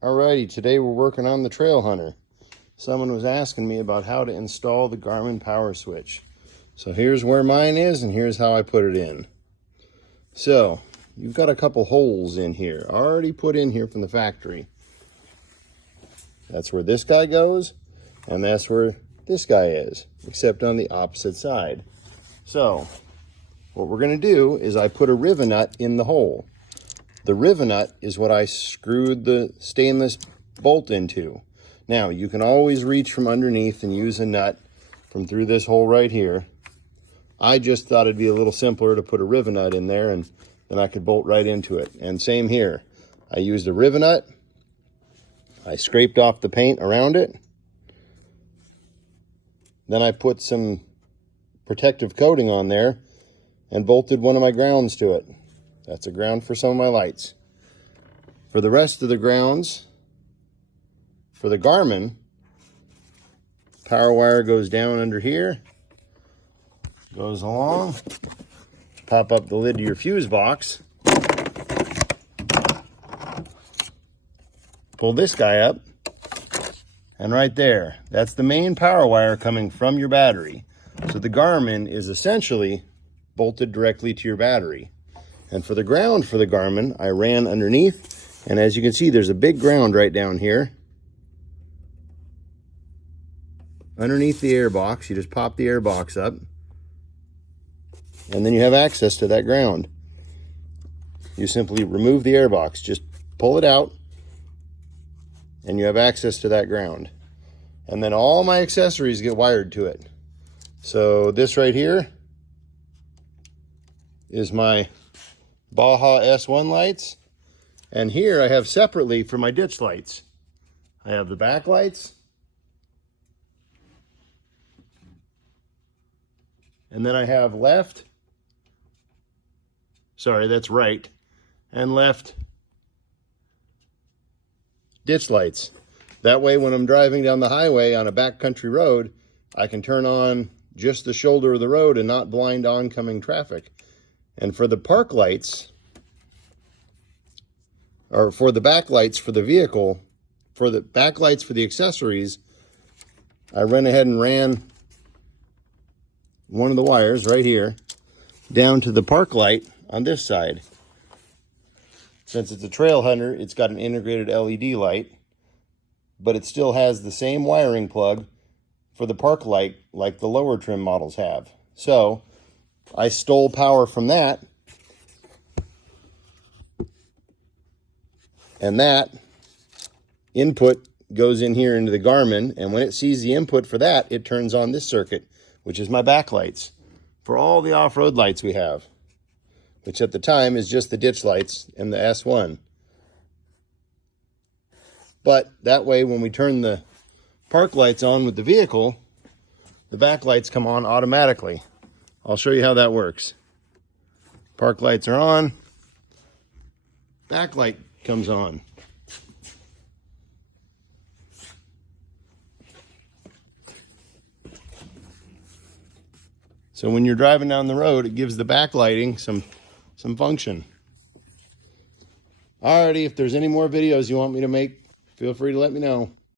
Alrighty, today we're working on the trailhunter. Someone was asking me about how to install the Garmin PowerSwitch. So here's where mine is and here's how I put it in. So you've got a couple holes in here, already put in here from the factory. That's where this guy goes and that's where this guy is, except on the opposite side. So what we're going to do is I put a rivet nut in the hole. The rivet nut is what I screwed the stainless bolt into. Now, you can always reach from underneath and use a nut from through this hole right here. I just thought it'd be a little simpler to put a rivet nut in there and then I could bolt right into it. And same here. I used a rivet nut. I scraped off the paint around it. Then I put some protective coating on there and bolted one of my grounds to it. That's a ground for some of my lights. For the rest of the grounds, for the Garmin, power wire goes down under here, goes along, pop up the lid to your fuse box, pull this guy up, and right there, that's the main power wire coming from your battery. So the Garmin is essentially bolted directly to your battery. And for the ground for the Garmin, I ran underneath, and as you can see, there's a big ground right down here. Underneath the air box, you just pop the air box up, and then you have access to that ground. You simply remove the air box, just pull it out, and you have access to that ground. And then all my accessories get wired to it. So this right here is my Baja S1 lights, and here I have separately for my ditch lights. I have the back lights, and then I have left, sorry, that's right, and left ditch lights. That way when I'm driving down the highway on a backcountry road, I can turn on just the shoulder of the road and not blind oncoming traffic. And for the park lights, or for the backlights for the vehicle, for the backlights for the accessories, I went ahead and ran one of the wires right here down to the park light on this side. Since it's a trail hunter, it's got an integrated LED light, but it still has the same wiring plug for the park light like the lower trim models have. So I stole power from that, and that input goes in here into the Garmin, and when it sees the input for that, it turns on this circuit, which is my backlights for all the off-road lights we have, which at the time is just the ditch lights and the S1. But that way, when we turn the park lights on with the vehicle, the backlights come on automatically. I'll show you how that works. Park lights are on, backlight comes on. So when you're driving down the road, it gives the backlighting some function. Alrighty, if there's any more videos you want me to make, feel free to let me know.